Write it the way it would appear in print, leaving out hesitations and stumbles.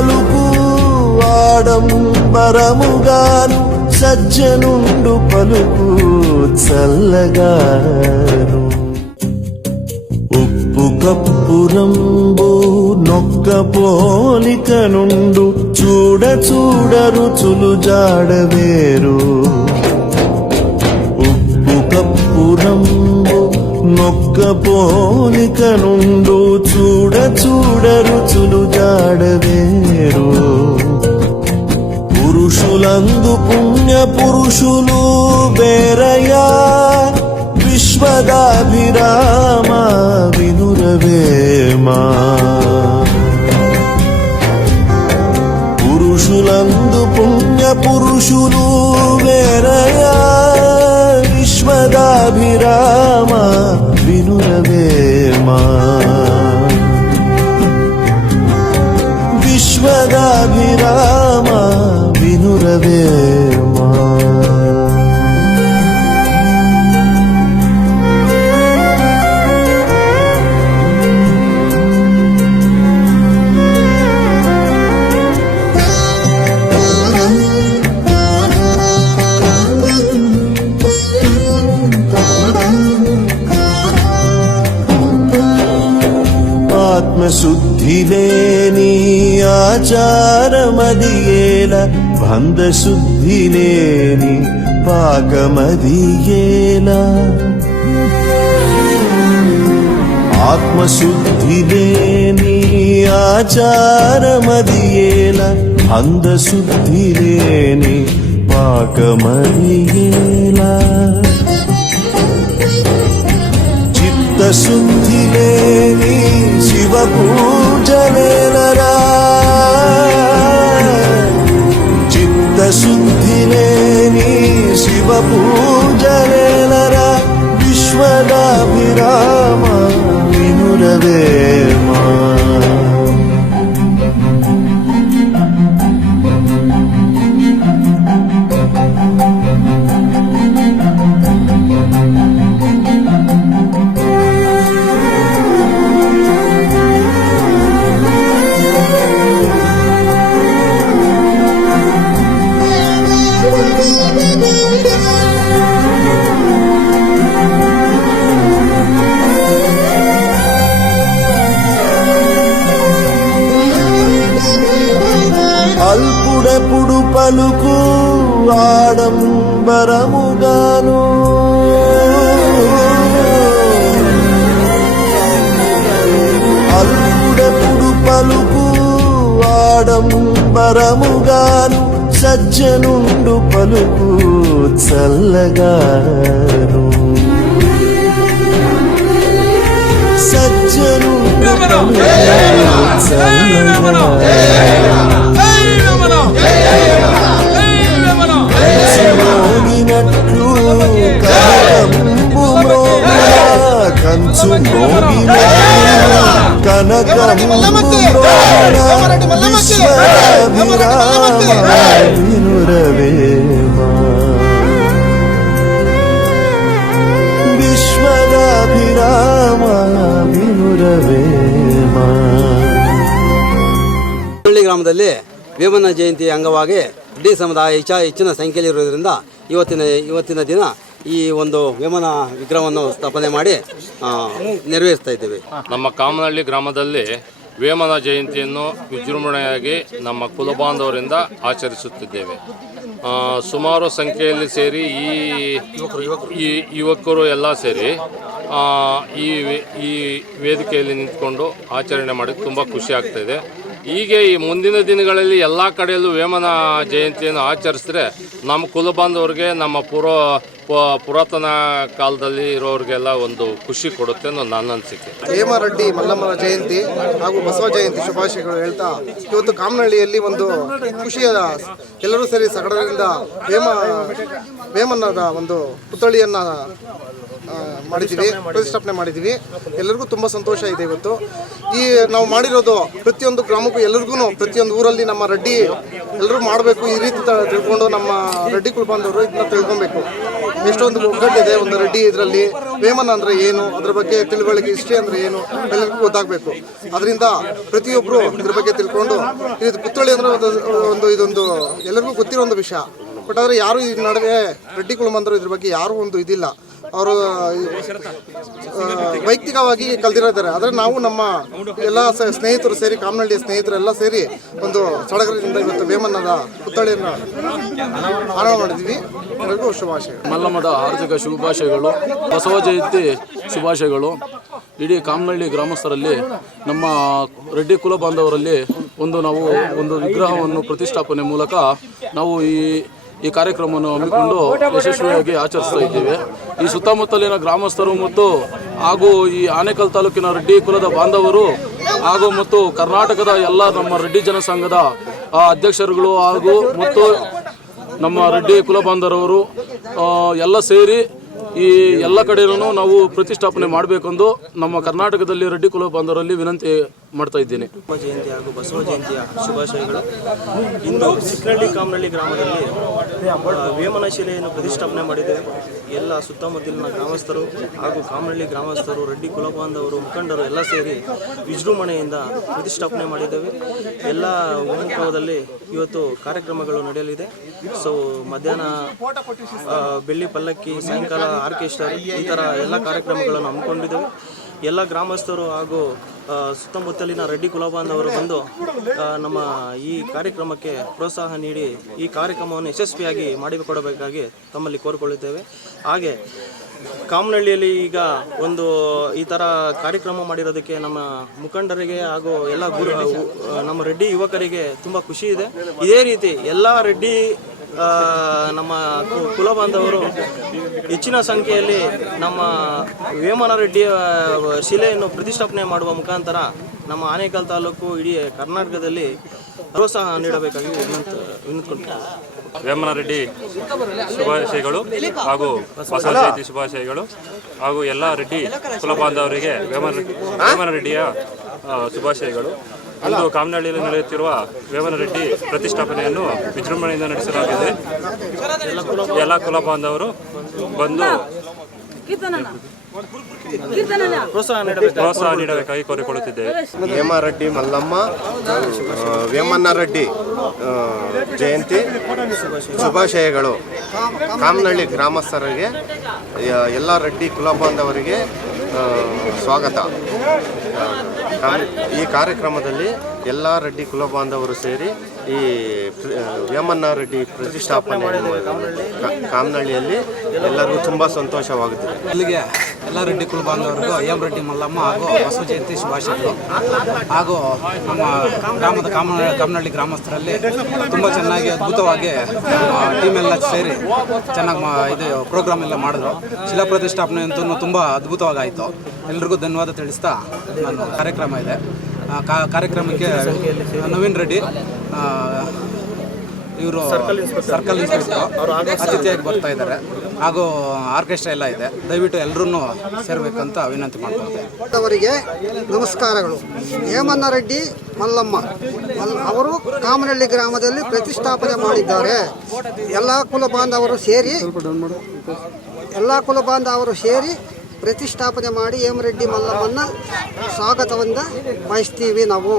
పలుకు ఆడంబరముగాను సజ్జనుండు పలుకు చల్లగాను. ఉప్పు కప్పురంబు నొక్క పోలిక నుండు చూడ చూడ రుచులు జాడవేరు. ఉప్పు కప్పురంబు నొక్క పోలిక నుండు చూడ చూడ రుచులు జాడవేరు. పురుషులందు పుణ్య పురుషులు బేరయ్యా విశ్వదాభిరామ వినురవేమా. పురుషులందు పుణ్య పురుషులు వేరయ్యా విశ్వదాభిరామ వినురవేమా. విశ్వదాభిరామ వినురవేమా. ఆత్మశుద్ధి లేని ఆచారమదియేల బంధశుద్ధి లేని పాకమదియేల. ఆత్మశుద్ధి లేని ఆచారమదియేల బంధశుద్ధి లేని పాకమదియేల. చిత్తశుద్ధి లేని శివ పూజలేలరా. చిత్తశుద్ధి లేని శివ పూజలేలరా. విశ్వదాభిరామ వినురవేమా. అల్పుడెప్పుడు పలుకు ఆడంబరముగాను అల్పుడెప్పుడు పలుకు ఆడంబరముగాను సజ్జనుండు పలుకు చల్లగాను. సజ్జనుండు పలుకు చల్లగాను. మోగినట్లు కనకంబు మ్రోగున కంచు మోగినట్లు కనకంబు మ్రోగున విశ్వదాభిరామ వినురవేమా. విశ్వదాభిరామ ವಿನುರವೇಮಾ. ಹಳ್ಳಿ ಗ್ರಾಮದಲ್ಲಿ ವೇಮನ ಜಯಂತಿ ಅಂಗವಾಗಿ ಇಡೀ ಸಮುದಾಯ ಹೆಚ್ಚಿನ ಸಂಖ್ಯೆಯಲ್ಲಿರುವುದರಿಂದ ಇವತ್ತಿನ ದಿನ ಈ ಒಂದು ವೇಮನ ವಿಗ್ರಹವನ್ನು ಸ್ಥಾಪನೆ ಮಾಡಿ ನೆರವೇರಿಸ್ತಾ ಇದ್ದೇವೆ. ನಮ್ಮ ಕಾಮನಹಳ್ಳಿ ಗ್ರಾಮದಲ್ಲಿ ವೇಮನ ಜಯಂತಿಯನ್ನು ವಿಜೃಂಭಣೆಯಾಗಿ ನಮ್ಮ ಕುಲಬಾಂಧವರಿಂದ ಆಚರಿಸುತ್ತಿದ್ದೇವೆ. ಸುಮಾರು ಸಂಖ್ಯೆಯಲ್ಲಿ ಸೇರಿ ಈ ಯುವಕರು ಎಲ್ಲ ಸೇರಿ ಈ ವೇದಿಕೆಯಲ್ಲಿ ನಿಂತ್ಕೊಂಡು ಆಚರಣೆ ಮಾಡಿ ತುಂಬ ಖುಷಿ ಆಗ್ತಾಯಿದೆ. ಹೀಗೆ ಈ ಮುಂದಿನ ದಿನಗಳಲ್ಲಿ ಎಲ್ಲ ಕಡೆಯಲ್ಲೂ ವೇಮನ ಜಯಂತಿಯನ್ನು ಆಚರಿಸಿದ್ರೆ ನಮ್ಮ ಕುಲಬಾಂಧವರಿಗೆ ನಮ್ಮ ಪುರಾತನ ಕಾಲದಲ್ಲಿ ಇರೋರಿಗೆಲ್ಲ ಒಂದು ಖುಷಿ ಕೊಡುತ್ತೆ ಅನ್ನೋದು ನನ್ನ ಅನಿಸಿಕೆ. ಹೇಮರೆಡ್ಡಿ ಮಲ್ಲಮ್ಮನ ಜಯಂತಿ ಹಾಗೂ ಬಸವ ಜಯಂತಿ ಶುಭಾಶಯಗಳು ಹೇಳ್ತಾ ಇವತ್ತು ಕಾಮನಹಳ್ಳಿಯಲ್ಲಿ ಒಂದು ಖುಷಿಯ ಎಲ್ಲರೂ ಸೇರಿ ಸಡಗರದಿಂದ ವೇಮನ್ನದ ಒಂದು ಪುತ್ಥಳಿಯನ್ನು ಮಾಡಿದ್ದೀವಿ, ಪ್ರತಿಷ್ಠಾಪನೆ ಮಾಡಿದ್ದೀವಿ. ಎಲ್ಲರಿಗೂ ತುಂಬ ಸಂತೋಷ ಇದೆ. ಇವತ್ತು ಈ ನಾವು ಮಾಡಿರೋದು ಪ್ರತಿಯೊಂದು ಗ್ರಾಮಕ್ಕೂ ಎಲ್ಲರಿಗೂ ಪ್ರತಿಯೊಂದು ಊರಲ್ಲಿ ನಮ್ಮ ರೆಡ್ಡಿ ಎಲ್ಲರೂ ಮಾಡಬೇಕು, ಈ ರೀತಿ ತಿಳ್ಕೊಂಡು ನಮ್ಮ ರೆಡ್ಡಿ ಕುಲಬಾಂಧವರು ಇದನ್ನ ತಿಳ್ಕೊಬೇಕು. ಎಷ್ಟೊಂದು ಒಗ್ಗಟ್ಟಿದೆ ಒಂದು ರೆಡ್ಡಿ ಇದರಲ್ಲಿ. ವೇಮನ ಅಂದರೆ ಏನು, ಅದ್ರ ಬಗ್ಗೆ ತಿಳುವಳಿಕೆ, ಹಿಸ್ಟ್ರಿ ಅಂದರೆ ಏನು ಎಲ್ಲರಿಗೂ ಗೊತ್ತಾಗಬೇಕು. ಅದರಿಂದ ಪ್ರತಿಯೊಬ್ಬರು ಇದ್ರ ಬಗ್ಗೆ ತಿಳ್ಕೊಂಡು, ಇದು ಪುತ್ಥಳಿ ಅಂದರೆ ಇದೊಂದು ಎಲ್ಲರಿಗೂ ಗೊತ್ತಿರೋ ಒಂದು ವಿಷಯ. ಬಟ್ ಆದರೆ ಯಾರು ಈ ನಡುವೆ ರೆಡ್ಡಿ ಕುಲಬಂದರು ಇದ್ರ ಬಗ್ಗೆ ಯಾರೂ ಒಂದು ಇದಿಲ್ಲ, ಅವರು ವೈಯಕ್ತಿಕವಾಗಿ ಕಲ್ತಿರೋದ್ದಾರೆ. ಆದರೆ ನಾವು ನಮ್ಮ ಎಲ್ಲ ಸ್ನೇಹಿತರು ಸೇರಿ, ಕಾಮನಹಳ್ಳಿಯ ಸ್ನೇಹಿತರೆಲ್ಲ ಸೇರಿ ಒಂದು ಸಡಗರದಿಂದ ಇವತ್ತು ವೇಮನ್ನದ ಪುತ್ಥಳಿಯನ್ನು ಆರಂಭ ಮಾಡಿದ್ವಿ. ಎಲ್ಲರಿಗೂ ಶುಭಾಶಯ. ಮಲ್ಲಮ್ಮದ ಆರ್ಥಿಕ ಶುಭಾಶಯಗಳು, ಬಸವ ಜಯಂತಿ ಶುಭಾಶಯಗಳು. ಇಡೀ ಕಾಮನಹಳ್ಳಿ ಗ್ರಾಮಸ್ಥರಲ್ಲಿ, ನಮ್ಮ ರೆಡ್ಡಿ ಕುಲ ಬಾಂಧವರಲ್ಲಿ ನಾವು ಒಂದು ವಿಗ್ರಹವನ್ನು ಪ್ರತಿಷ್ಠಾಪನೆ ಮೂಲಕ ನಾವು ಈ ಕಾರ್ಯಕ್ರಮವನ್ನು ಹಮ್ಮಿಕೊಂಡು ಯಶಸ್ವಿಯಾಗಿ ಆಚರಿಸ್ತಾ ಇದ್ದೇವೆ. ಈ ಸುತ್ತಮುತ್ತಲಿನ ಗ್ರಾಮಸ್ಥರು ಹಾಗೂ ಈ ಆನೇಕಲ್ ತಾಲೂಕಿನ ರೆಡ್ಡಿ ಕುಲದ ಬಾಂಧವರು ಮತ್ತು ಕರ್ನಾಟಕದ ಎಲ್ಲ ನಮ್ಮ ರೆಡ್ಡಿ ಜನಸಂಘದ ಅಧ್ಯಕ್ಷರುಗಳು ಮತ್ತು ನಮ್ಮ ರೆಡ್ಡಿ ಕುಲ ಬಾಂಧವರವರು ಎಲ್ಲ ಸೇರಿ ಈ ಎಲ್ಲ ಕಡೆಯೂ ನಾವು ಪ್ರತಿಷ್ಠಾಪನೆ ಮಾಡಬೇಕೆಂದು ನಮ್ಮ ಕರ್ನಾಟಕದಲ್ಲಿ ರೆಡ್ಡಿ ಕುಲ ಬಾಂಧವರಲ್ಲಿ ವಿನಂತಿ ಮಾಡ್ತಾ ಇದ್ದೇನೆ. ಜಯಂತಿ ಹಾಗೂ ಬಸವ ಜಯಂತಿಯ ಶುಭಾಶಯಗಳು. ಇಂದು ಸಿಕ್ಕನಹಳ್ಳಿ ಕಾಮನಹಳ್ಳಿ ಗ್ರಾಮದಲ್ಲಿ ವೇಮನ ಶಿಲೆಯನ್ನು ಪ್ರತಿಷ್ಠಾಪನೆ ಮಾಡಿದ್ದೇವೆ. ಎಲ್ಲ ಸುತ್ತಮುತ್ತಲಿನ ಗ್ರಾಮಸ್ಥರು ಹಾಗೂ ಕಾಮನಹಳ್ಳಿ ಗ್ರಾಮಸ್ಥರು, ರೆಡ್ಡಿ ಕುಲ ಬಾಂಧವರು, ಮುಖಂಡರು ಎಲ್ಲ ಸೇರಿ ವಿಜೃಂಭಣೆಯಿಂದ ಪ್ರತಿಷ್ಠಾಪನೆ ಮಾಡಿದ್ದೇವೆ. ಎಲ್ಲ ಒಮ್ಮುಖದಲ್ಲಿ ಇವತ್ತು ಕಾರ್ಯಕ್ರಮಗಳು ನಡೆಯಲಿದೆ. ಸೊ ಮಧ್ಯಾಹ್ನ ಬೆಳ್ಳಿ ಪಲ್ಲಕ್ಕಿ, ಸಾಯಂಕಾಲ ಆರ್ಕೆಸ್ಟ್ರಾ, ಈ ಥರ ಎಲ್ಲ ಕಾರ್ಯಕ್ರಮಗಳನ್ನು ಹಮ್ಮಿಕೊಂಡಿದ್ದೇವೆ. ಎಲ್ಲ ಗ್ರಾಮಸ್ಥರು ಹಾಗೂ ಸುತ್ತಮುತ್ತಲಿನ ರೆಡ್ಡಿ ಕುಲಬಾಂಧವರು ಬಂದು ನಮ್ಮ ಈ ಕಾರ್ಯಕ್ರಮಕ್ಕೆ ಪ್ರೋತ್ಸಾಹ ನೀಡಿ ಈ ಕಾರ್ಯಕ್ರಮವನ್ನು ಯಶಸ್ವಿಯಾಗಿ ಮಾಡಿಕೊಡಬೇಕಾಗಿ ತಮ್ಮಲ್ಲಿ ಕೋರಿಕೊಳ್ಳುತ್ತೇವೆ. ಹಾಗೆ ಕಾಮನಹಳ್ಳಿಯಲ್ಲಿ ಈಗ ಒಂದು ಈ ಥರ ಕಾರ್ಯಕ್ರಮ ಮಾಡಿರೋದಕ್ಕೆ ನಮ್ಮ ಮುಖಂಡರಿಗೆ ಹಾಗೂ ಎಲ್ಲ ನಮ್ಮ ರೆಡ್ಡಿ ಯುವಕರಿಗೆ ತುಂಬ ಖುಷಿ ಇದೆ. ಇದೇ ರೀತಿ ಎಲ್ಲ ರೆಡ್ಡಿ ನಮ್ಮ ಕುಲಬಾಂಧವರು ಹೆಚ್ಚಿನ ಸಂಖ್ಯೆಯಲ್ಲಿ ನಮ್ಮ ವೇಮನ ರೆಡ್ಡಿಯ ಶಿಲೆಯನ್ನು ಪ್ರತಿಷ್ಠಾಪನೆ ಮಾಡುವ ಮುಖಾಂತರ ನಮ್ಮ ಆನೇಕಲ್ ತಾಲೂಕು, ಇಡೀ ಕರ್ನಾಟಕದಲ್ಲಿ ಪ್ರೋತ್ಸಾಹ ನೀಡಬೇಕಾಗಿ ವಿನಂತಿಕೊಳ್ಳುತ್ತೇನೆ. ವೇಮನ ರೆಡ್ಡಿ ಶುಭಾಶಯಗಳು ಹಾಗೂ ಬಸವ ಜಯಂತಿ ಶುಭಾಶಯಗಳು ಹಾಗೂ ಎಲ್ಲ ರೆಡ್ಡಿ ಕುಲಬಾಂಧವರಿಗೆ ವೇಮನ ರೆಡ್ಡಿಯ ಶುಭಾಶಯಗಳು. ಇಂದು ಕಾಮನಹಳ್ಳಿಯಲ್ಲಿ ನಡೆಯುತ್ತಿರುವ ವೇಮನ ರೆಡ್ಡಿ ಪ್ರತಿಷ್ಠಾಪನೆಯನ್ನು ವಿಜೃಂಭಣೆಯಿಂದ ನಡೆಸಲಾಗಿದೆ. ಎಲ್ಲ ಕುಲಬಾಂಧವರು ಬಂದು ಪ್ರೋತ್ಸಾಹ ನೀಡಬೇಕಾಗಿ ಕೋರಿಕೊಳ್ಳುತ್ತಿದ್ದೇವೆ. ಹೇಮರೆಡ್ಡಿ ಮಲ್ಲಮ್ಮ ವೇಮನ ರೆಡ್ಡಿ ಜಯಂತಿ ಶುಭಾಶಯಗಳು. ಕಾಮನಹಳ್ಳಿ ಗ್ರಾಮಸ್ಥರಿಗೆ, ಎಲ್ಲ ರೆಡ್ಡಿ ಕುಲಬಾಂಧವರಿಗೆ ಸ್ವಾಗತ. ಈ ಕಾರ್ಯಕ್ರಮದಲ್ಲಿ ಎಲ್ಲ ರೆಡ್ಡಿ ಕುಲಬಾಂಧವರು ಸೇರಿ ಈ ವೇಮನ ರೆಡ್ಡಿ ಪ್ರತಿಷ್ಠಾಪನೆ ಕಾಮನಹಳ್ಳಿಯಲ್ಲಿ ಎಲ್ಲರಿಗೂ ತುಂಬ ಸಂತೋಷವಾಗುತ್ತದೆ. ಅಲ್ಲಿಗೆ ಎಲ್ಲ ರೆಡ್ಡಿ ಕುಲ ಬಾಂಧವರಿಗೂ ಎಂ ರೆಡ್ಡಿ ಮಲ್ಲಮ್ಮ ಹಾಗೂ ಬಸವ ಜಯಂತಿ ಶುಭಾಶಯಗಳು. ಹಾಗೂ ನಮ್ಮ ಗ್ರಾಮದ ಕಾಮನಹಳ್ಳಿ ಗ್ರಾಮಸ್ಥರಲ್ಲಿ ತುಂಬ ಚೆನ್ನಾಗಿ ಅದ್ಭುತವಾಗಿ ಟೀಮ್ ಎಲ್ಲ ಸೇರಿ ಚೆನ್ನಾಗಿ ಇದು ಪ್ರೋಗ್ರಾಮ್ ಎಲ್ಲ ಮಾಡಿದ್ರು. ಶಿಲಾ ಪ್ರತಿಷ್ಠಾಪನೆ ಅಂತೂ ತುಂಬ ಅದ್ಭುತವಾಗಾಯಿತು. ಎಲ್ರಿಗೂ ಧನ್ಯವಾದ ತಿಳಿಸ್ತಾ ನಾನು ಕಾರ್ಯಕ್ರಮ ಇದೆ. ಕಾರ್ಯಕ್ರಮಕ್ಕೆ ನವೀನ್ ರೆಡ್ಡಿ ಇವರು ಸರ್ಕಲ್ ಇನ್ಸ್ಪೆಕ್ಟರ್ ಅತಿಥಿಯಾಗಿ ಬರ್ತಾ ಇದ್ದಾರೆ. ಹಾಗೂ ಆರ್ಕೆಸ್ಟ್ರಾ ಎಲ್ಲ ಇದೆ. ದಯವಿಟ್ಟು ಎಲ್ಲರೂ ಸೇರಬೇಕಂತ ವಿನಂತಿ ಮಾಡ್ಕೊಳ್ತೇನೆ. ಅವರಿಗೆ ನಮಸ್ಕಾರಗಳು. ಹೇಮನ್ನ ರೆಡ್ಡಿ ಮಲ್ಲಮ್ಮ ಅವರು ಕಾಮನಹಳ್ಳಿ ಗ್ರಾಮದಲ್ಲಿ ಪ್ರತಿಷ್ಠಾಪನೆ ಮಾಡಿದ್ದಾರೆ. ಎಲ್ಲ ಕುಲ ಬಾಂಧವರು ಸೇರಿ ಪ್ರತಿಷ್ಠಾಪನೆ ಮಾಡಿ ಹೇಮರೆಡ್ಡಿ ಮಲ್ಲಮ್ಮನ ಸ್ವಾಗತವನ್ನು ಬಯಸ್ತೀವಿ ನಾವು.